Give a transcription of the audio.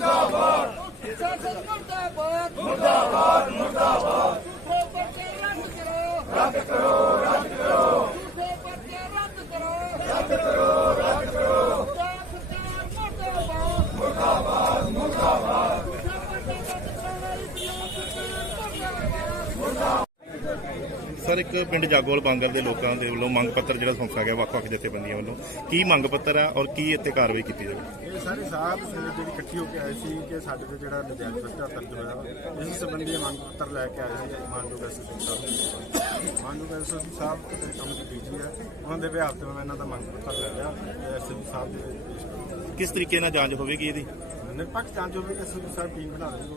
ਮੁਰਦਾਬਾਦ ਸਿਆਸਤ ਮੁਰਦਾਬਾਦ ਮੁਰਦਾਬਾਦ ਮੁਰਦਾਬਾਦ ਰੱਦ ਕਰੋ ਰੱਦ ਕਰੋ ਇੱਕ ਪਿੰਡ ਜਾਗੋਲ ਬਾਂਗਰ ਦੇ ਲੋਕਾਂ ਦੇ ਵੱਲੋਂ ਮੰਗ ਪੱਤਰ ਜਿਹੜਾ ਸੌਂਪਿਆ ਗਿਆ ਵੱਖ-ਵੱਖ ਜਥੇਬੰਦੀਆਂ ਵੱਲੋਂ ਕੀ ਮੰਗ ਪੱਤਰ ਹੈ ਔਰ ਕੀ ਇੱਥੇ ਕਾਰਵਾਈ ਕੀਤੀ ਜਾਵੇ? ਇਹ ਸਾਰੇ ਸੰਗਤ ਜਿਹੜੀ ਇਕੱਠੀ ਹੋ ਕੇ ਆਏ ਸੀ ਕਿ ਸਾਡੇ ਤੇ ਜਿਹੜਾ ਨਜਾਇਜ਼ ਭ੍ਰਿਸ਼ਟਾਚਾਰ ਦਰਜ ਹੋਇਆ ਇਸ ਸੰਬੰਧੀ ਮੰਗ ਪੱਤਰ ਲੈ ਕੇ ਆਏ ਸੀ ਮਾਨਯੋਗ ਐਸਐਸਪੀ ਸਾਹਿਬ। ਮਾਨਯੋਗ ਐਸਐਸਪੀ ਸਾਹਿਬ ਦੇ ਕੰਮ ਦੀ ਬੀਜੀ ਹੈ ਉਹਨਾਂ ਦੇ ਵਿਆਹ ਤੇ ਮੈਂ ਇਹਨਾਂ ਦਾ ਮੰਗ ਪੱਤਰ ਲੈ ਲਿਆ ਐਸਐਸਪੀ ਸਾਹਿਬ ਦੇ। ਕਿਸ ਤਰੀਕੇ ਨਾਲ ਜਾਂਚ ਹੋਵੇਗੀ ਇਹਦੀ? ਨਿਰਪੱਖ ਜਾਂਚ ਹੋਵੇ ਕਿ ਐਸਐਸਪੀ ਸਾਹਿਬ ਟੀਮ ਬਣਾ ਦੇਣਗੇ